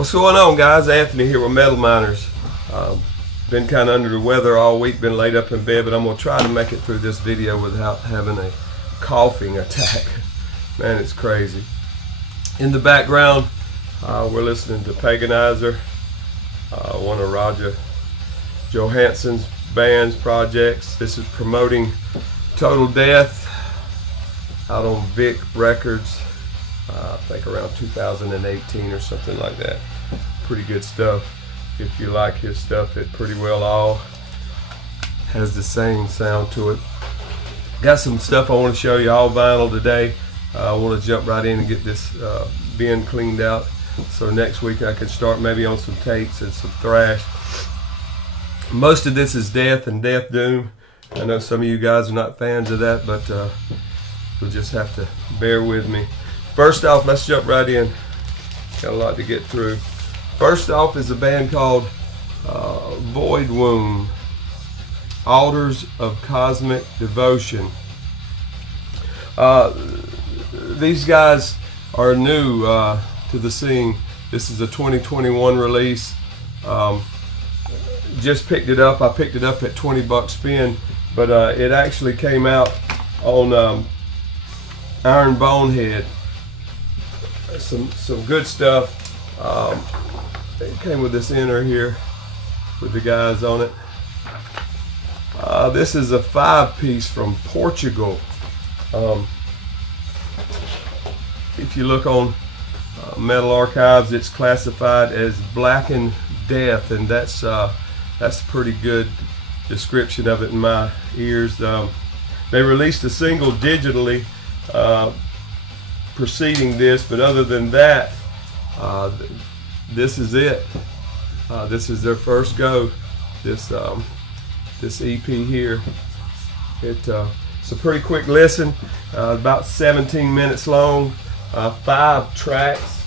What's going on, guys? Anthony here with Metal Miners. Been kind of under the weather all week, been laid up in bed, but I'm going to try to make it through this video without having a coughing attack. Man, it's crazy. In the background, we're listening to Paganizer, one of Roger Johansson's band's projects. This is promoting Total Death out on Vic Records. I think around 2018 or something like that. Pretty good stuff. If you like his stuff, it pretty well all has the same sound to it. Got some stuff I want to show you, all vinyl today. I want to jump right in and get this bin cleaned out, so next week I can start maybe on some tapes and some thrash. Most of this is death and death doom. I know some of you guys are not fans of that, but you'll just have to bear with me. First off, let's jump right in. Got a lot to get through. First off is a band called Voidwomb, Altars of Cosmic Devotion. These guys are new to the scene. This is a 2021 release. Just picked it up. I picked it up at 20 bucks spin, but it actually came out on Iron Bonehead. Some good stuff. It came with this inner here with the guys on it. This is a 5-piece from Portugal. If you look on Metal Archives, it's classified as Blackened Death, and that's a pretty good description of it in my ears. They released a single digitally preceding this, but other than that, this is it. This is their first go. This EP here. It's a pretty quick listen. About 17 minutes long. 5 tracks.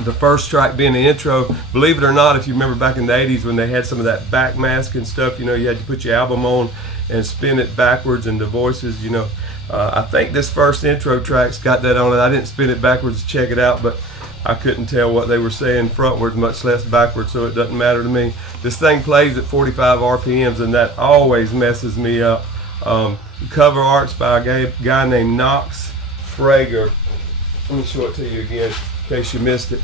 The first track being the intro. Believe it or not, if you remember back in the 80s when they had some of that back mask and stuff, you know, you had to put your album on and spin it backwards, and the voices, you know. I think this first intro track's got that on it. I didn't spin it backwards to check it out, but I couldn't tell what they were saying frontwards, much less backwards, so it doesn't matter to me. This thing plays at 45 RPMs, and that always messes me up. Cover art's by a guy named Knox Frager. Let me show it to you again in case you missed it.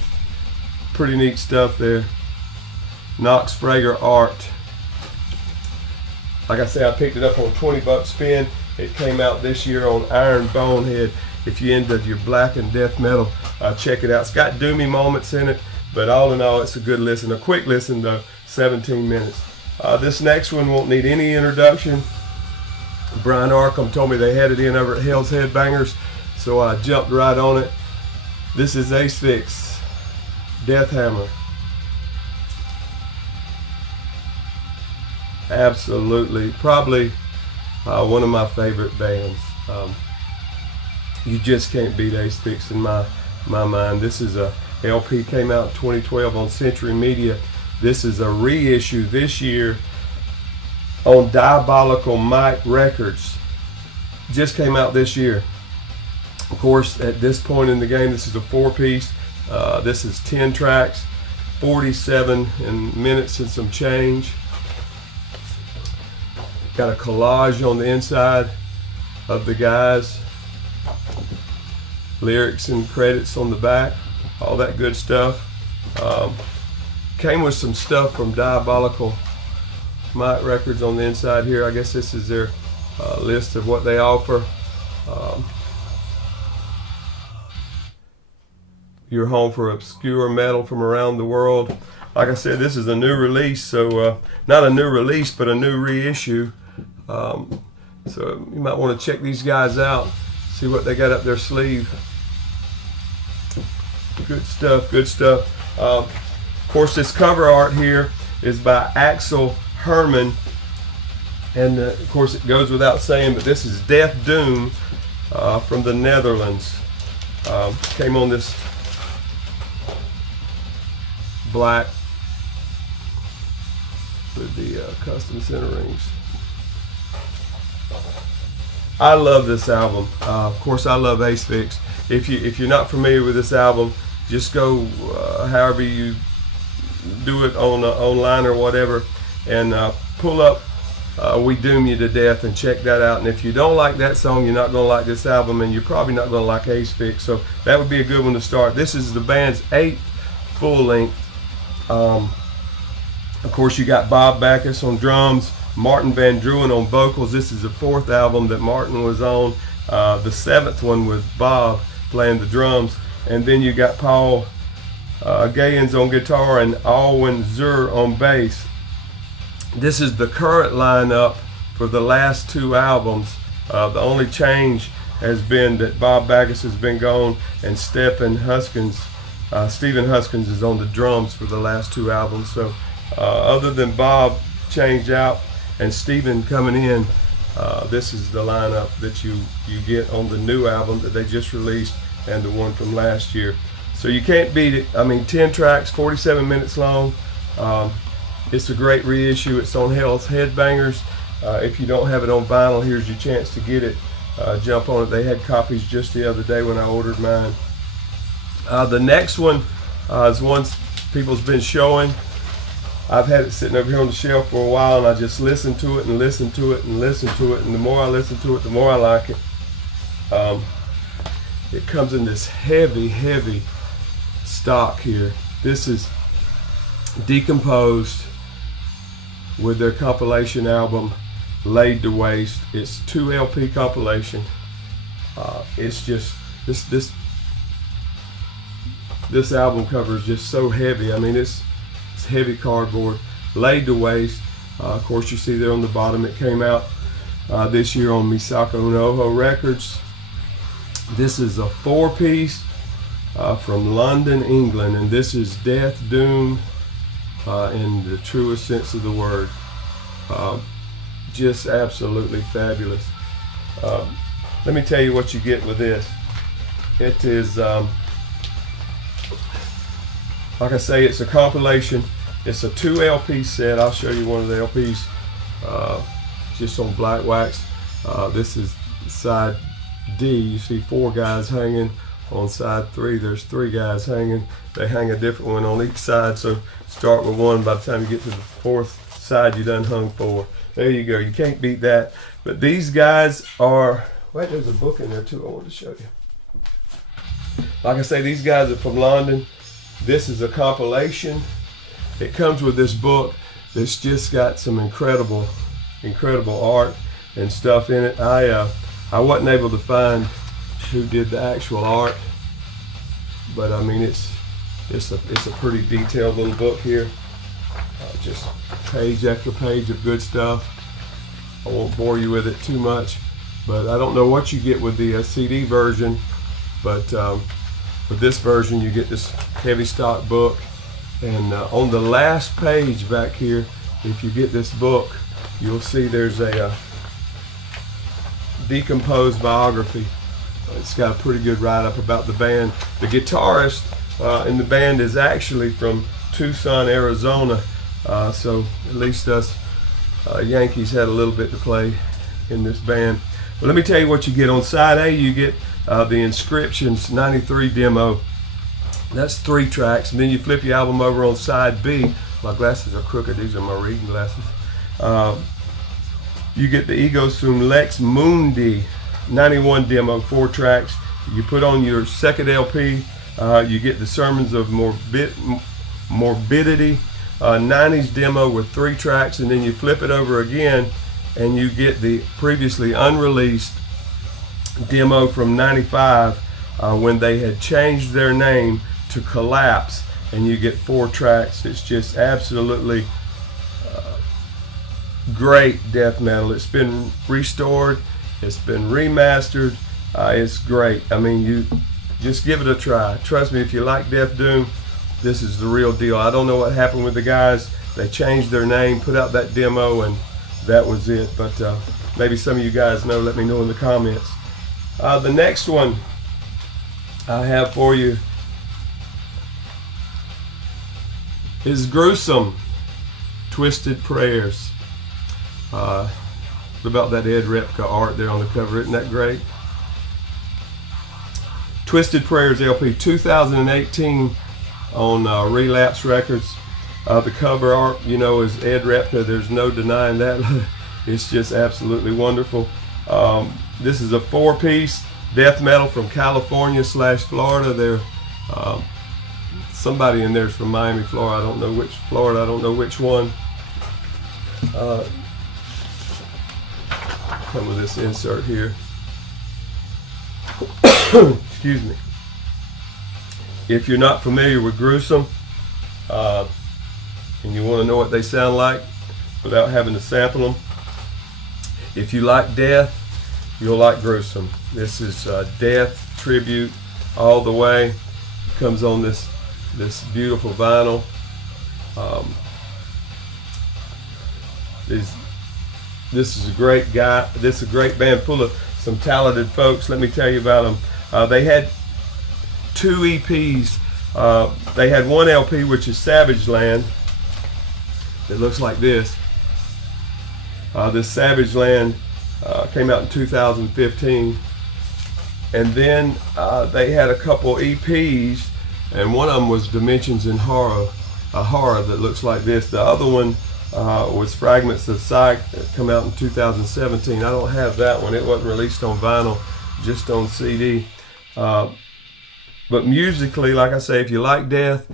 Pretty neat stuff there. Knox Frager art. Like I say, I picked it up on 20 bucks spin. It came out this year on Iron Bonehead. If you're into your black and death metal, check it out. It's got doomy moments in it, but all in all, it's a good listen. A quick listen though, 17 minutes. This next one won't need any introduction. Brian Arkham told me they had it in over at Hell's Headbangers, so I jumped right on it. This is Asphyx, Deathhhammer. Absolutely, probably one of my favorite bands. You just can't beat Asphyx in my mind. This is a LP, came out in 2012 on Century Media. This is a reissue this year on Diabolical Mic Records. Just came out this year. Of course, at this point in the game, this is a 4-piece. This is 10 tracks, 47 minutes and some change. Got a collage on the inside of the guys. Lyrics and credits on the back. All that good stuff. Came with some stuff from Diabolical Mic Records on the inside here. I guess this is their list of what they offer. Your home for obscure metal from around the world. Like I said, this is a new release, so not a new release, but a new reissue. So you might want to check these guys out, see what they got up their sleeve. Good stuff, good stuff. Of course, this cover art here is by Axel Herman, and of course it goes without saying, but this is Death Doom from the Netherlands. Came on this black with the custom center rings. I love this album. Of course, I love Asphyx. If you're not familiar with this album, just go however you do it on online or whatever, and pull up We Doom You to Death and check that out. And if you don't like that song, you're not going to like this album, and you're probably not going to like Asphyx. So that would be a good one to start. This is the band's 8th full length. Of course, you got Bob Backus on drums, Martin Van Druin on vocals. This is the 4th album that Martin was on. The 7th one was Bob playing the drums. And then you got Paul Gayens on guitar and Alwyn Zur on bass. This is the current lineup for the last 2 albums. The only change has been that Bob Backus has been gone, and Stephen Huskins is on the drums for the last 2 albums. So other than Bob change out and Stephen coming in, this is the lineup that you get on the new album that they just released and the one from last year. So you can't beat it. I mean, 10 tracks, 47 minutes long. It's a great reissue. It's on Hell's Headbangers. If you don't have it on vinyl, here's your chance to get it. Jump on it. They had copies just the other day when I ordered mine. The next one is one people's been showing. I've had it sitting over here on the shelf for a while, and I just listen to it and listen to it and listen to it, and the more I listen to it, the more I like it. It comes in this heavy stock here. This is Decomposed with their compilation album Laid to Waste. It's 2 LP compilation. It's just this album cover is just so heavy. I mean, it's heavy cardboard. Laid to Waste. Of course, you see there on the bottom, it came out this year on Misako Noho Records. This is a 4-piece from London, England, and this is Death Doom in the truest sense of the word. Just absolutely fabulous. Let me tell you what you get with this. It is, like I say, it's a compilation. It's a 2 LP set. I'll show you one of the LPs just on black wax. This is side D. You see 4 guys hanging. On side 3, there's 3 guys hanging. They hang a different one on each side, so start with one. By the time you get to the 4th side, you done hung 4. There you go. You can't beat that. But these guys are, wait, there's a book in there too I wanted to show you. Like I say, these guys are from London. This is a compilation. It comes with this book that's just got some incredible art and stuff in it. I wasn't able to find who did the actual art, but I mean, it's a pretty detailed little book here. Just page after page of good stuff. I won't bore you with it too much, but I don't know what you get with the CD version, but with this version you get this heavy stock book, and on the last page back here, if you get this book, you'll see there's a Decomposed biography. It's got a pretty good write-up about the band. The guitarist in the band is actually from Tucson, Arizona, so at least us Yankees had a little bit to play in this band. But let me tell you what you get. On side A, you get the Inscriptions 93 demo. That's 3 tracks, and then you flip your album over on side B. My glasses are crooked. These are my reading glasses. You get the Ego Sum Lex Mundi 91 demo, 4 tracks. You put on your 2nd LP, you get the Sermons of Morbidity 90s demo with 3 tracks, and then you flip it over again and you get the previously unreleased demo from 95 when they had changed their name to Collapse, and you get 4 tracks. It's just absolutely great death metal. It's been restored, it's been remastered, it's great. I mean, you just give it a try. Trust me, if you like Death Doom, this is the real deal. I don't know what happened with the guys. They changed their name, put out that demo, and that was it. But maybe some of you guys know. Let me know in the comments. The next one I have for you is Gruesome, Twisted Prayers. What about that Ed Repka art there on the cover? Isn't that great? Twisted Prayers LP, 2018 on Relapse Records. The cover art, you know, is Ed Repka. There's no denying that. It's just absolutely wonderful. This is a 4-piece death metal from California / Florida. They're somebody in there's from Miami, Florida. I don't know which Florida. I don't know which one. Come with this insert here. Excuse me. If you're not familiar with Gruesome, and you want to know what they sound like without having to sample them, if you like death, you'll like Gruesome. This is death tribute all the way. Comes on this beautiful vinyl. This is a great guy. This is a great band full of some talented folks. Let me tell you about them. They had 2 EPs. They had 1 LP, which is Savage Land. It looks like this. This Savage Land came out in 2015. And then they had a couple EPs, and one of them was Dimensions in Horror, a horror that looks like this. The other one was Fragments of Psych, that come out in 2017. I don't have that one. It wasn't released on vinyl, just on CD. But musically, like I say, if you like death,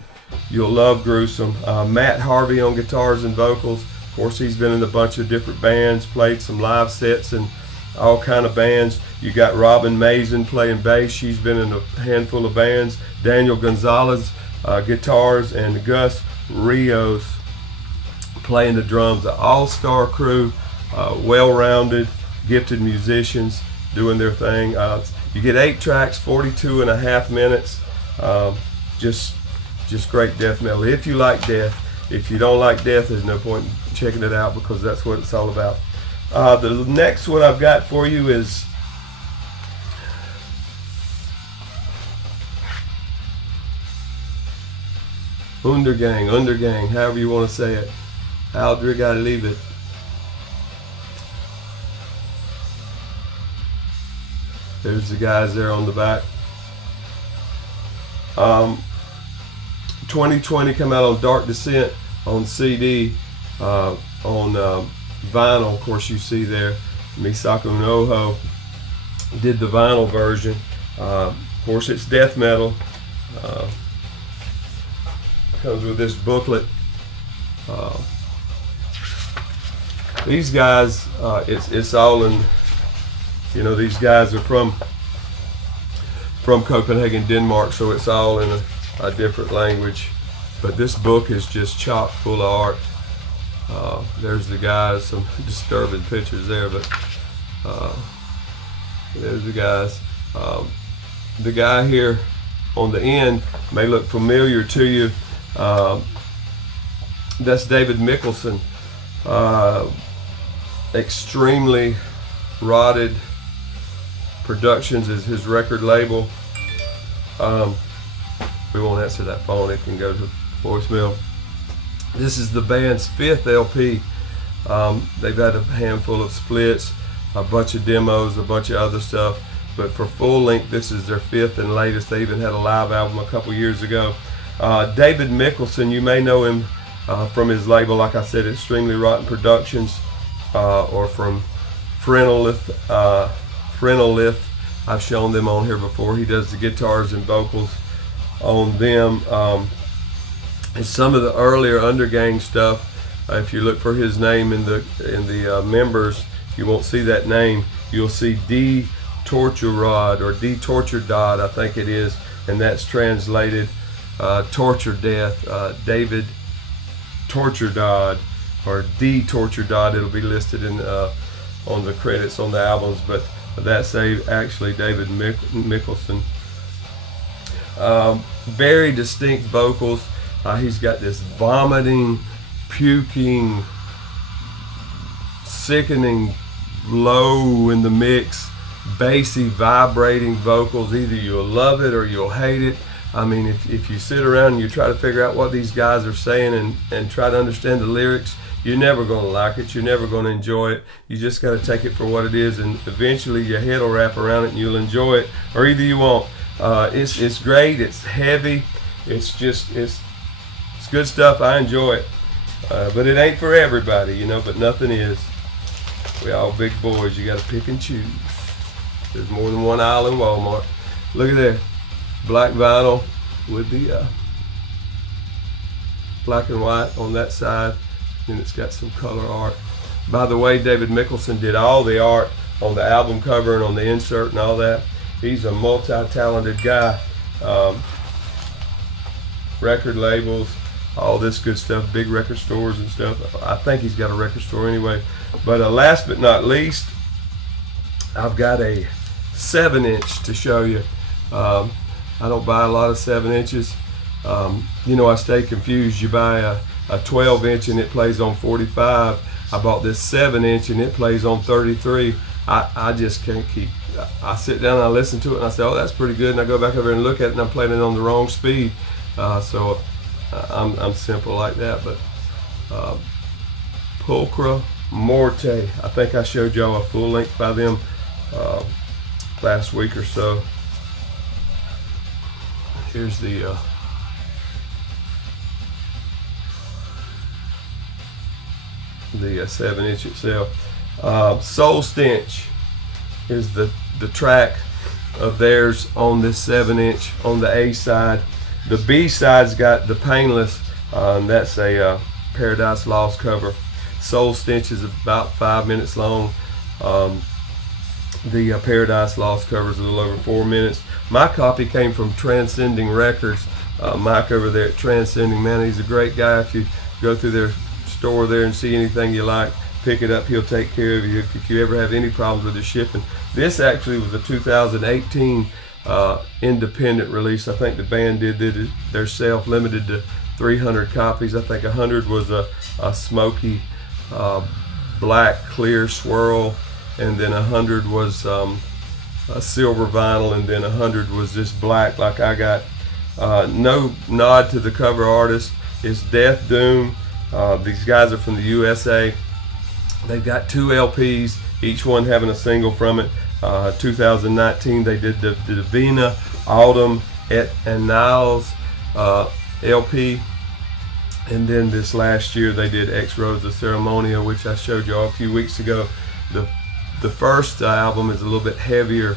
you'll love Gruesome. Matt Harvey on guitars and vocals. Of course, he's been in a bunch of different bands, played some live sets and all kind of bands. You got Robin Mason playing bass. She's been in a handful of bands. Daniel Gonzalez guitars, and Gus Rios playing the drums. An all-star crew, well-rounded, gifted musicians doing their thing. You get 8 tracks, 42.5 minutes. Just great death metal. If you like death. If you don't like death, there's no point in checking it out, because that's what it's all about. The next one I've got for you is Undergang, however you want to say it. Aldrig, Livet. There's the guys there on the back. 2020 come out on Dark Descent on CD, on vinyl. Of course, you see there Misaku Noho did the vinyl version. Of course, it's death metal. Comes with this booklet. These guys, it's all in, you know, these guys are from Copenhagen, Denmark, so it's all in a different language. But this book is just chock full of art. There's the guys, some disturbing pictures there, but there's the guys. The guy here on the end may look familiar to you. That's David Mikkelsen. Extremely Rotted Productions is his record label. We won't answer that phone, it can go to voicemail. This is the band's 5th LP. They've had a handful of splits, a bunch of demos, a bunch of other stuff, but for full length, this is their 5th and latest. They even had a live album a couple years ago. David Mikkelsen, you may know him from his label, like I said, Extremely Rotten Productions, or from Frenolith. I've shown them on here before. He does the guitars and vocals on them. And some of the earlier Undergang stuff, if you look for his name in the members, you won't see that name. You'll see D Torture Rod, or D Torture Dod, I think it is, and that's translated Torture Death. David Torture Dod, or D Torture Dod. It'll be listed in on the credits on the albums, but that's actually David Mikkelsen. Very distinct vocals. He's got this vomiting, puking, sickening low in the mix, bassy, vibrating vocals. Either you'll love it or you'll hate it. I mean, if you sit around and you try to figure out what these guys are saying and try to understand the lyrics, you're never going to like it. You're never going to enjoy it. You just got to take it for what it is, and eventually your head will wrap around it and you'll enjoy it, or either you won't. It's great. It's heavy. It's good stuff. I enjoy it, but it ain't for everybody, you know. But nothing is. We all big boys. You got to pick and choose. There's more than one aisle in Walmart. Look at there, black vinyl with the black and white on that side, and it's got some color art. By the way, David Mickelson did all the art on the album cover and on the insert and all that. He's a multi-talented guy. Record labels, all this good stuff, big record stores and stuff. I think he's got a record store anyway. But last but not least, I've got a 7-inch to show you. I don't buy a lot of 7 inches. You know, I stay confused. You buy a 12-inch and it plays on 45. I bought this 7-inch and it plays on 33. I just can't keep. I sit down and I listen to it and I say, oh, that's pretty good, and I go back over and look at it and I'm playing it on the wrong speed. So I'm simple like that. But Pulcra, Morte, I think I showed y'all a full length by them last week or so. Here's the the 7-inch itself. Soul Stench is the track of theirs on this 7-inch on the A side. The B side's got the Painless, and that's a Paradise Lost cover. Soul Stench is about 5 minutes long. The Paradise Lost cover is a little over 4 minutes. My copy came from Transcending Records. Mike over there at Transcending, man, he's a great guy. If you go through their store there and see anything you like, pick it up. He'll take care of you if you ever have any problems with the shipping. This actually was a 2018 independent release. I think the band did their self limited to 300 copies. I think 100 was a smoky black clear swirl, and then 100 was a silver vinyl, and then 100 was just black like I got. No nod to the cover artist. It's Death Doom. These guys are from the USA. They've got 2 LPs, each one having a single from it. 2019 they did the Divina, Autumn, and Niles LP. And then this last year they did X Roads of Ceremonia, which I showed y'all a few weeks ago. The first album is a little bit heavier,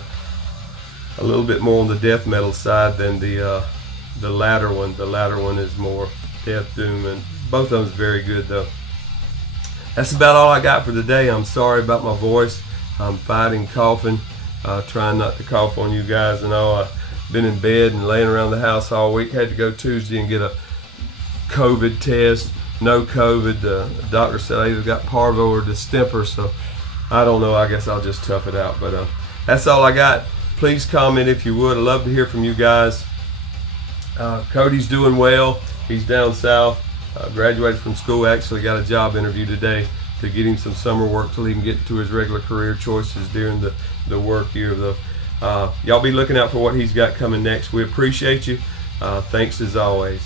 a little bit more on the death metal side than the latter one. The latter one is more Death Doom, and both of them is very good though. That's about all I got for today. I'm sorry about my voice. I'm fighting coughing, trying not to cough on you guys and all. I've been in bed and laying around the house all week. Had to go Tuesday and get a COVID test. No COVID. The doctor said I either got parvo or distemper, so I don't know. I guess I'll just tough it out. But that's all I got. Please comment if you would. I'd love to hear from you guys. Cody's doing well. He's down south. Graduated from school. Actually got a job interview today to get him some summer work till he can get to his regular career choices during the work year though. Y'all be looking out for what he's got coming next. We appreciate you. Thanks as always.